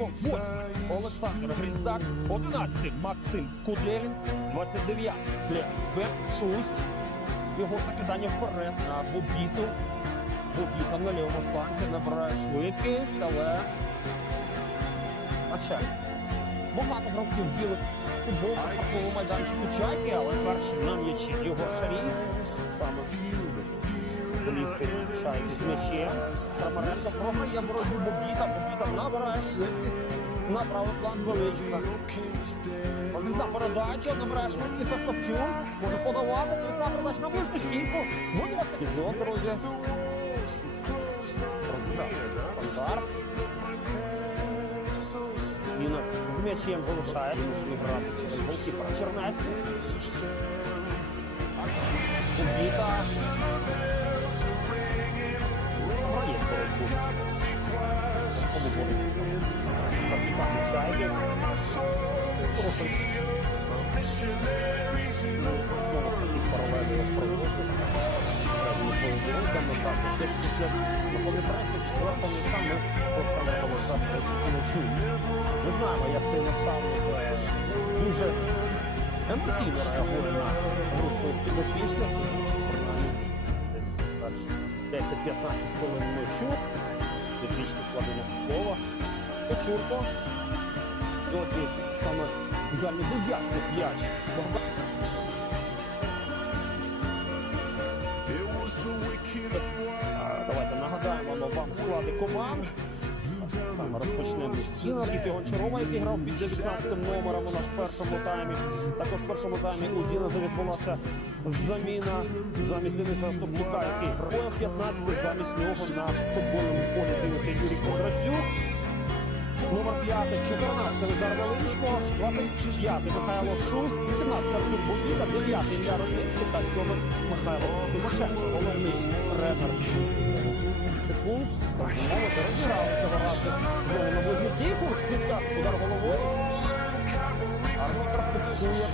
Лученко, 8 Олександр Гріздак, 11 Максим Куделін, 29 Веб Шусть. Його закидання вперед на Бобіту. Бобіта на лівому фланзі набирає швидкість, але Началь. Багато гравців білих футбол на парковому майданчику чайки, але перший на м'ячі його шарій. Саме футболісти чайки з м'ячем. Крамаренко програє боротьбу Бобіта. Бобіта набирає на правий фланг Величка. Розрізна передача, набирає швидкість Остапчук. Може подавати, розрізна передача на ближню стійку. Буде епізод, друзі. Стандарт. Мінус з м'ячем залишає, змушений грати через голкіпера Чернецький. Не. Ми знаємо, як цей наставник дуже емоційно реагує на гру своїх. Принаймні, десь 10-15 хвилин ми чув. Підвічник Владимир Слова. Печурко. Доки саме дальний дев'ятний м'яч. Богдан Давайте нагадаємо вам склади команд. Саме розпочнемо з Діна Ріки Гончарова, який грав під 19 номером у нас в першому таймі. Також в першому таймі у Діназа відбулася заміна замість Дениса Остапчука, який грає 15 замість нього на футбольному полі з'явився Юрій Кондратюк. Номер 5, 14 Назар Величко, 25 Михайло Шуст, 18 Артур Бобіта, 9 Ілля Роніцький та 7 Михайло Тимошенко, головний тренер. Секунд, мовити, розіграли цього разу. Знову на стійку, скидка, удар головою. Арбітр фіксує.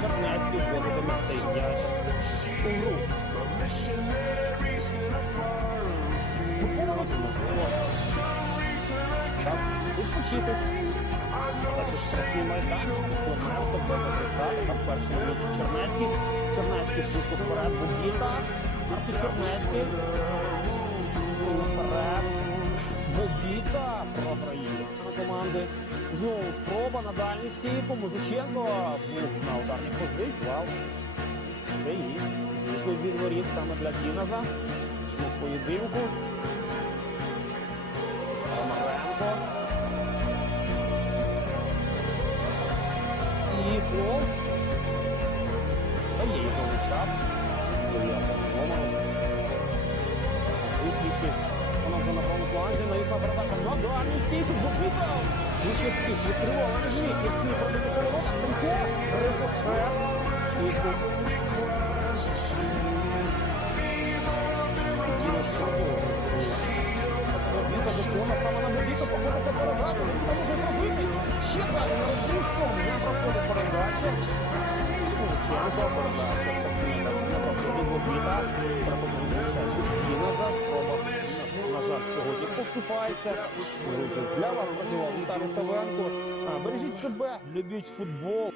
Чернецький вводитиме цей м'яч у гру. Відпочити. Також штрафний майданчик, Клименко, там перший м'яч Чернецький. Чернецький швидко вперед, Чернецький. Вперед. Богіта програє команди. Знову спроба на дальню стійку. Музиченко був на ударній позиції. Вау. Стоїть. Звісно, від воріт саме для Діназа. Пішли в поєдинку. Ромаренко. І гол. Дає його час. Дев'ятого номеру. Виключи. Вона вже на правому фланзі. Навісна передача на дальню стійку. Бобіта. Вище всіх. Вистрілював. Не зміг. Як ці проти перевода. Семко. Рикошет. І На сьогодні поступається. Для вас працював Віталій Савенко. Бережіть себе, любіть футбол.